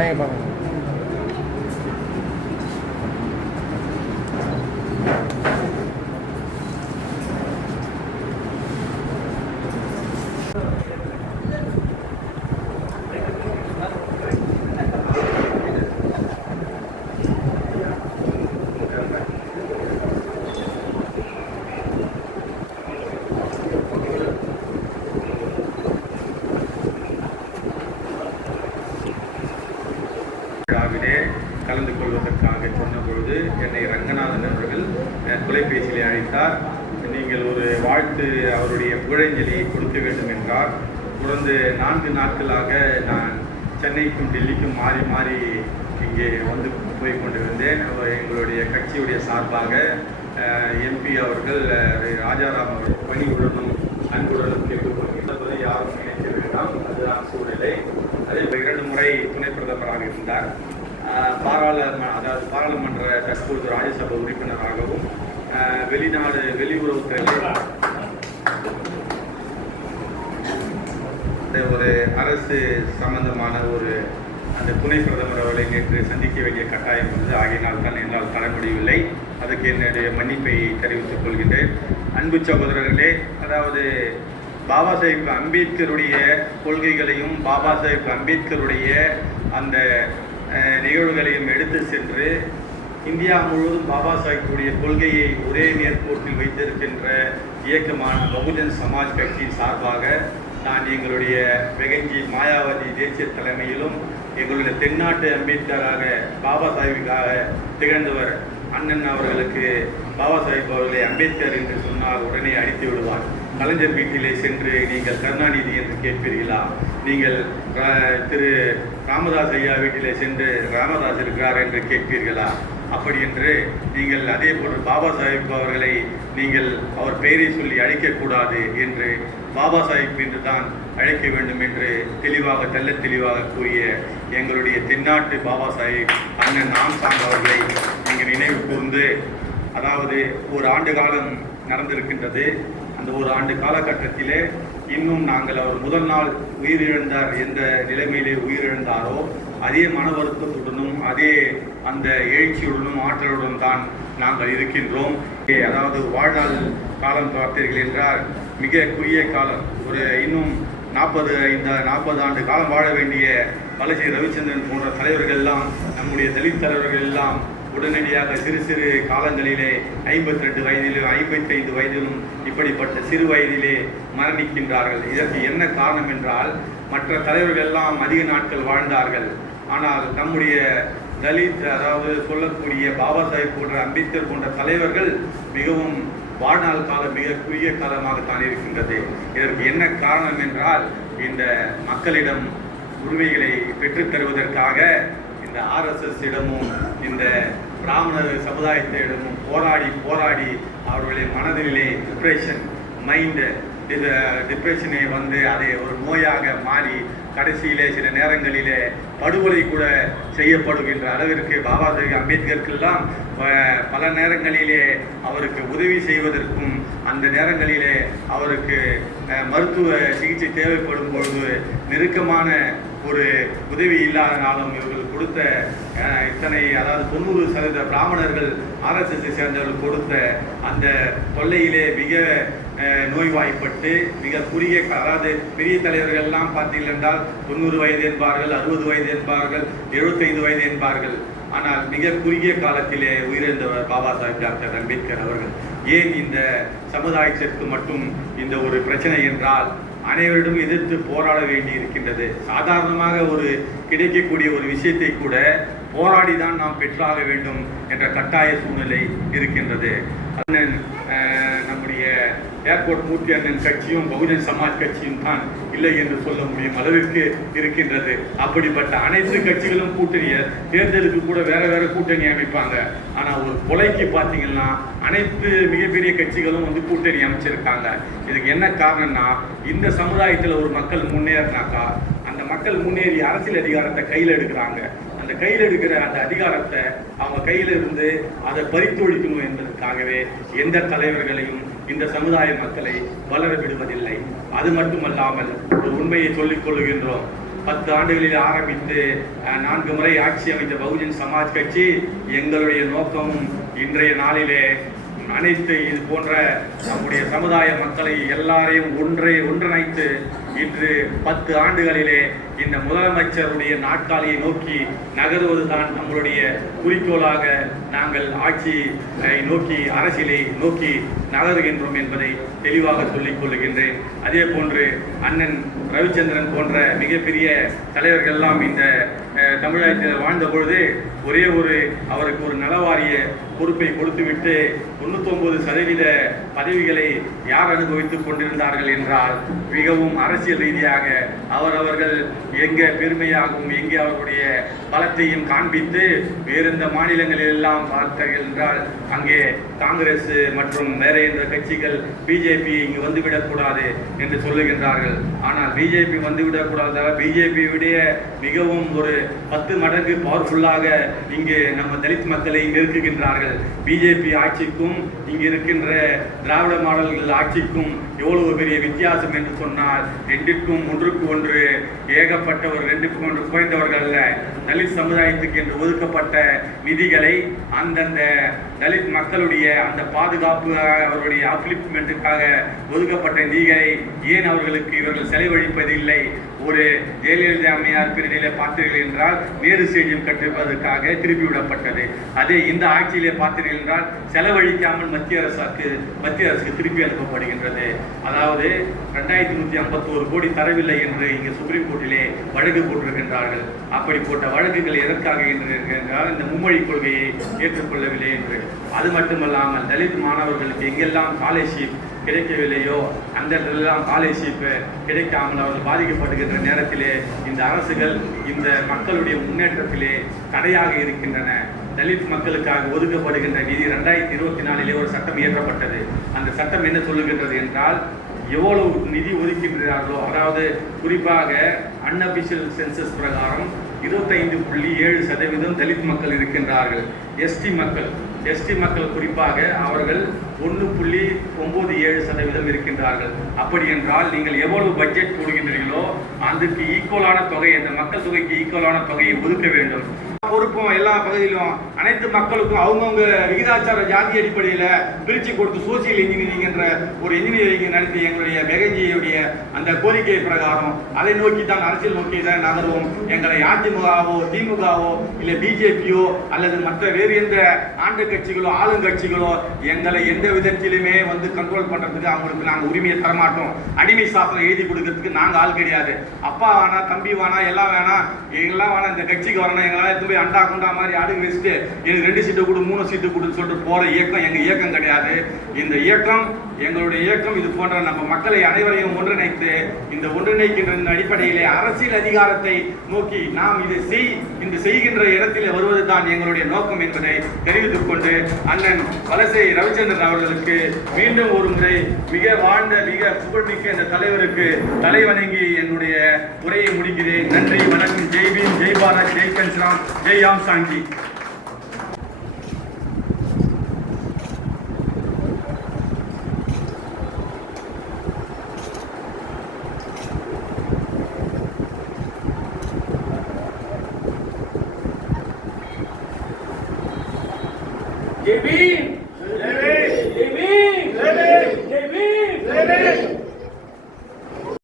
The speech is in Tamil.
nay bằng வாழ்த்து அவருடைய புகழஞ்சலியை கொடுக்க வேண்டும் என்றார் தொடர்ந்து நான்கு நாட்களாக நான் சென்னைக்கும் டெல்லிக்கும் மாறி மாறி இங்கே வந்து போய் கொண்டிருந்தேன். அவர் எங்களுடைய கட்சியுடைய சார்பாக எம்பி அவர்கள் ராஜாராம் அவர்கள் பணியுடனும் அன்புடனும் கேட்டுக்கொள்கின்றதை யாரும் நினைக்க வேண்டாம். அதுதான் சூழ்நிலை. அதே இரண்டு முறை துணை பிரதமராக இருந்தார். பாராளுமன்ற அதாவது பாராளுமன்ற தற்போது ராஜ்யசபா உறுப்பினராகவும் வெளிநாடு வெளியுறவுத்துறை இந்த ஒரு அரசு சம்பந்தமான ஒரு அந்த துணை பிரதமர் அவர்களை நேற்று சந்திக்க வேண்டிய கட்டாயம் வந்து ஆகியனால் தான் என்னால் தர முடியவில்லை. அதுக்கு என்னுடைய மன்னிப்பை தெரிவித்துக் கொள்கின்றேன். அன்பு சகோதரர்களே அதாவது பாபா சாஹிப் அம்பேத்கருடைய கொள்கைகளையும் பாபா சாஹிப் அம்பேத்கருடைய அந்த நிகழ்வுகளையும் எடுத்து சென்று இந்தியா முழுவதும் பாபா சாஹிப்புடைய கொள்கையை ஒரே நேர்கோட்டில் வைத்திருக்கின்ற இயக்கமான பகுஜன் சமாஜ் கட்சியின் சார்பாக நான் எங்களுடைய வெகஞ்சி மாயாவதி தேசிய தலைமையிலும் எங்களுடைய தென்னாட்டு அம்பேத்கராக பாபா சாஹிப்புக்காக திகழ்ந்தவர் அண்ணன் அவர்களுக்கு பாபா சாஹிப் அவர்களை அம்பேத்கர் என்று சொன்னால் உடனே அடித்து விடுவார். கலைஞர் வீட்டிலே சென்று நீங்கள் கருணாநிதி என்று கேட்பீர்களா? நீங்கள் திரு ராமதாஸ் ஐயா வீட்டிலே சென்று ராமதாஸ் இருக்கிறார் என்று கேட்பீர்களா? அப்படி என்று நீங்கள் அதே போன்று பாபா சாஹிப் அவர்களை நீங்கள் அவர் பெயரை சொல்லி அழைக்கக்கூடாது என்று பாபா சாஹிப் என்று தான் அழைக்க வேண்டும் என்று தெளிவாக தெல்ல தெளிவாக கூறிய எங்களுடைய தென்னாட்டு பாபா சாஹிப் அண்ணன் நாம்சாங் அவர்களை நீங்கள் நினைவு கூர்ந்து அதாவது ஒரு ஆண்டு காலம் நடந்திருக்கின்றது. அந்த ஒரு ஆண்டு காலகட்டத்திலே இன்னும் நாங்கள் அவர் முதல் நாள் உயிரிழந்தார் எந்த நிலைமையிலே உயிரிழந்தாரோ அதே மன வருத்தத்துடனும் அதே அந்த எழுச்சியுடனும் ஆற்றலுடன் தான் நாங்கள் இருக்கின்றோம். ஏ, அதாவது வாழ்நாள் காலம் பார்த்தீர்கள் என்றால் மிக குறுகிய காலம். ஒரு இன்னும் நாற்பது இந்த நாற்பது ஆண்டு காலம் வாழ வேண்டிய வளர்ச்சி ரவிச்சந்திரன் போன்ற தலைவர்கள் எல்லாம் நம்முடைய தலித் தலைவர்கள் எல்லாம் உடனடியாக சிறு சிறு காலங்களிலே ஐம்பத்தி ரெண்டு வயதிலும் ஐம்பத்தைந்து வயதிலும் இப்படிப்பட்ட சிறு வயதிலே மரணிக்கின்றார்கள். இதற்கு என்ன காரணம் என்றால் மற்ற தலைவர்கள் எல்லாம் அதிக நாட்கள் வாழ்ந்தார்கள். ஆனால் நம்முடைய தலித் அதாவது சொல்லக்கூடிய பாபா சாஹிப் போன்ற அம்பேத்கர் போன்ற தலைவர்கள் மிகவும் வாழ்நாள் காலம் மிக குறுகிய காலமாகத்தான் இருக்கின்றது இதற்கு என்ன காரணம் என்றால் இந்த மக்களிடம் உரிமைகளை பெற்றுத்தருவதற்காக இந்த ஆர்எஸ்எஸ் இடமும் இந்த பிராமணர் சமுதாயத்திடமும் போராடி போராடி அவர்களுடைய மனதிலே டிப்ரெஷன் மைண்டு டிப்ரெஷனை வந்து அதை ஒரு நோயாக மாறி கடைசியிலே சில நேரங்களிலே படுகொலை கூட செய்யப்படுகின்ற அளவிற்கு பாபா சாஹிப் அம்பேத்கருக்கெல்லாம் பல நேரங்களிலே அவருக்கு உதவி செய்வதற்கும் அந்த நேரங்களிலே அவருக்கு மருத்துவ சிகிச்சை தேவைப்படும் பொழுது நெருக்கமான ஒரு உதவி இல்லாதனாலும் இவர்கள் கொடுத்த இத்தனை அதாவது தொண்ணூறு சதவீத பிராமணர்கள் ஆர்எஸ்எஸ்ஐ சேர்ந்தவர்கள் கொடுத்த அந்த தொல்லையிலே மிக நோய்வாய்ப்பட்டு மிக குறுகிய அதாவது பெரிய தலைவர்கள் எல்லாம் பார்த்தீர்கள் என்றால் தொண்ணூறு வயது என்பார்கள் அறுபது வயது என்பார்கள் எழுபத்தைந்து வயது என்பார்கள். ஆனால் மிக குறுகிய காலத்திலே உயிரிழந்தவர் பாபா சாஹிப் டாக்டர் அம்பேத்கர் அவர்கள். ஏன் இந்த சமுதாயத்திற்கு மட்டும் இந்த ஒரு பிரச்சனை என்றால் அனைவரிடம் எதிர்த்து போராட வேண்டி இருக்கின்றது சாதாரணமாக ஒரு கிடைக்கக்கூடிய ஒரு விஷயத்தை கூட போராடி தான் நாம் பெற்றாக வேண்டும் என்ற கட்டாய சூழ்நிலை இருக்கின்றது. அண்ணன் நம்முடைய ஏர்போர்ட் மூர்த்தி அண்ணன் கட்சியும் பகுஜன் சமாஜ் கட்சியும் தான் இல்லை என்று சொல்ல முடியும் அளவிற்கு இருக்கின்றது. அப்படிப்பட்ட அனைத்து கட்சிகளும் கூட்டணிய தேர்தலுக்கு கூட வேற வேற கூட்டணி அமைப்பாங்க. ஆனால் ஒரு கொலைக்கு பார்த்தீங்கன்னா அனைத்து மிகப்பெரிய கட்சிகளும் வந்து கூட்டணி அமைச்சிருக்காங்க. இதுக்கு என்ன காரணம்னா இந்த சமுதாயத்தில் ஒரு மக்கள் முன்னேறினாக்கா அந்த மக்கள் முன்னேறி அரசியல் அதிகாரத்தை கையில் எடுக்கிறாங்க. அந்த கையில் இருக்கிற அந்த அதிகாரத்தை அவங்க கையில் இருந்து அதை பறித்தொழிக்கணும் என்பதற்காகவே எந்த தலைவர்களையும் இந்த சமுதாய மக்களை வளர விடுவதில்லை. அது மட்டுமல்லாமல் ஒரு உண்மையை சொல்லிக் கொள்கின்றோம் பத்து ஆண்டுகளில் ஆரம்பித்து நான்கு முறை ஆட்சி அமைத்த பகுஜன் சமாஜ் கட்சி எங்களுடைய நோக்கமும் இன்றைய நாளிலே அனைத்து இது போன்ற நம்முடைய சமுதாய மக்களை எல்லாரையும் ஒன்றை ஒன்றிணைத்து இன்று பத்து ஆண்டுகளிலே இந்த முதலமைச்சருடைய நாட்காலியை நோக்கி நகருவதுதான் நம்மளுடைய குறிக்கோளாக நாங்கள் ஆட்சியை நோக்கி அரசியலை நோக்கி நகருகின்றோம் என்பதை தெளிவாக சொல்லிக் கொள்ளுகின்றேன் அதே போன்று அண்ணன் ரவிச்சந்திரன் போன்ற மிகப்பெரிய தலைவர்கள் எல்லாம் இந்த அஹ், தமிழகத்தில் வாழ்ந்த பொழுது ஒரே ஒரு அவருக்கு ஒரு நலவாரிய பொறுப்பை கொடுத்துவிட்டு தொண்ணூத்தொன்பது சதவீத பதவிகளை யார் அனுபவித்துக் கொண்டிருந்தார்கள் என்றால் மிகவும் அரசியல் ரீதியாக அவரவர்கள் எங்கே பெருமையாகவும் எங்கே அவர்களுடைய பலத்தையும் காண்பித்து வேறெந்த மாநிலங்களில் எல்லாம் பார்த்தார்கள் என்றால் அங்கே காங்கிரஸ் மற்றும் வேற என்ற கட்சிகள் பிஜேபி இங்கு வந்துவிடக்கூடாது என்று சொல்லுகின்றார்கள். ஆனால் பிஜேபி வந்துவிடக்கூடாது பிஜேபி விட மிகவும் ஒரு பத்து மடங்கு பவர்ஃபுல்லாக இங்கு நம்ம தலித் மக்களை நெருக்குகின்றார்கள். பிஜேபி ஆட்சிக்கும் இங்கு இருக்கின்ற திராவிட மாடல்கள் ஆட்சிக்கும் எவ்வளவு பெரிய வித்தியாசம் என்று சொன்னால் ரெண்டிற்கும் ஒன்றுக்கு ஒன்று ஏகப்பட்ட ஒரு ரெண்டுக்கும் ஒன்று குறைந்தவர்கள் அல்ல. தலித் சமுதாயத்துக்கு என்று ஒதுக்கப்பட்ட நிதிகளை அந்தந்த தலித் மக்களுடைய அந்த பாதுகாப்பு அவருடைய அப்ளிப்மெண்ட்டுக்காக ஒதுக்கப்பட்ட நிதிகளை ஏன் அவர்களுக்கு இவர்கள் செலவழிப்பதில்லை? ஒரு ஜெயலலிதா அம்மையார் பிரிவிலே பார்த்தீர்கள் என்றால் நேரு ஸ்டேடியம் கட்டிருப்பதற்காக திருப்பிவிடப்பட்டது அதே இந்த ஆட்சியிலே பார்த்தீர்கள் என்றால் செலவழிக்காமல் மத்திய அரசுக்கு மத்திய அரசுக்கு திருப்பி அனுப்பப்படுகின்றது. அதாவது ரெண்டாயிரத்தி நூற்றி ஐம்பத்தோரு கோடி தரவில்லை என்று இங்கே சுப்ரீம் கோர்ட்டிலே வழக்கு போட்டிருக்கின்றார்கள். அப்படி போட்ட வழக்குகள் எதற்காக என்று என்றால் இந்த மும்மொழி கொள்கையை ஏற்றுக்கொள்ளவில்லை என்று. அது மட்டுமல்லாமல் தலித் மாணவர்களுக்கு எங்கெல்லாம் ஸ்காலர்ஷிப் கிடைக்கவில்லையோ அந்த இடத்துலலாம் ஸ்காலர்ஷிப் கிடைக்காமல் அவர்கள் பாதிக்கப்படுகின்ற நேரத்திலே இந்த அரசுகள் இந்த மக்களுடைய முன்னேற்றத்திலே தடையாக இருக்கின்றன. தலித் மக்களுக்காக ஒதுக்கப்படுகின்ற நிதி ரெண்டாயிரத்தி இருபத்தி நாலிலே ஒரு சட்டம் இயற்றப்பட்டது. அந்த சட்டம் என்ன சொல்லுகின்றது என்றால் எவ்வளவு நிதி ஒதுக்கின்றார்களோ அதாவது குறிப்பாக அன்அபிஷியல் சென்சஸ் பிரகாரம் இருபத்தைந்து புள்ளி ஏழு சதவீதம் தலித் மக்கள் இருக்கின்றார்கள். எஸ்டி மக்கள் எஸ்டி மக்கள் குறிப்பாக அவர்கள் ஒன்று புள்ளி ஒம்பது ஏழு சதவீதம் இருக்கின்றார்கள். அப்படி என்றால் நீங்கள் எவ்வளவு பட்ஜெட் போடுகின்றீர்களோ அதுக்கு ஈக்குவலான தொகை அந்த மக்கள் தொகைக்கு ஈக்குவலான தொகையை ஒதுக்க வேண்டும். பொறுப்பும் எல்லா பகுதியிலும் அனைத்து மக்களுக்கும் அவங்கவுங்க விகிதாச்சார ஜாதி அடிப்படையில் பிரித்து கொடுத்து சோசியல் இன்ஜினியரிங் என்ற ஒரு இன்ஜினியரிங் நடத்தி எங்களுடைய மெகஞ்சியுடைய அந்த கோரிக்கை பிரகாரம் அதை நோக்கி தான் அரசியல் நோக்கி தான் நகர்வோம். எங்களை அதிமுகவோ திமுகவோ இல்லை பிஜேபியோ அல்லது மற்ற வேறு எந்த ஆண்டு கட்சிகளோ ஆளுங்கட்சிகளோ எங்களை எந்த விதத்திலுமே வந்து கண்ட்ரோல் பண்றதுக்கு அவங்களுக்கு நாங்கள் உரிமையை தரமாட்டோம். அடிமை சாசனம் எழுதி கொடுக்கறதுக்கு நாங்கள் ஆள் கிடையாது. அப்பா வேணா தம்பி வேணா எல்லாம் வேணாம் எங்கெல்லாம் வேணாம் இந்த கட்சிக்கு வரணும் எங்களால் எடுத்து போய் அண்டா குண்டா மாதிரி அடுக்கு வச்சுட்டு எனக்கு ரெண்டு சீட்டு கொடு மூணு சீட்டு கொடுன்னு சொல்லிட்டு போற இயக்கம் எங்க இயக்கம் கிடையாது. இந்த இயக்கம் எங்களுடைய இயக்கம் இது போன்ற நம்ம மக்களை அனைவரையும் ஒன்றிணைத்து இந்த ஒன்றிணைக்கின்ற அடிப்படையிலே அரசியல் அதிகாரத்தை நோக்கி நாம் இதை செய் இந்த செய்கின்ற இடத்திலே வருவதுதான் எங்களுடைய நோக்கம் என்பதை தெரிவித்துக் கொண்டு அண்ணன் வலசை ரவிச்சந்திரன் அவர்களுக்கு மீண்டும் ஒரு முறை மிக வாழ்ந்த மிக புகழ்மிக்க இந்த தலைவருக்கு தலைவணங்கி என்னுடைய உரையை முடிக்கிறேன். நன்றி வணக்கம். ஜெய் பீம் ஜெய் பாரத் ஜெய் கன்ஸ்ராம் ஜெய் ஆம் சாங்கி. ஜெய்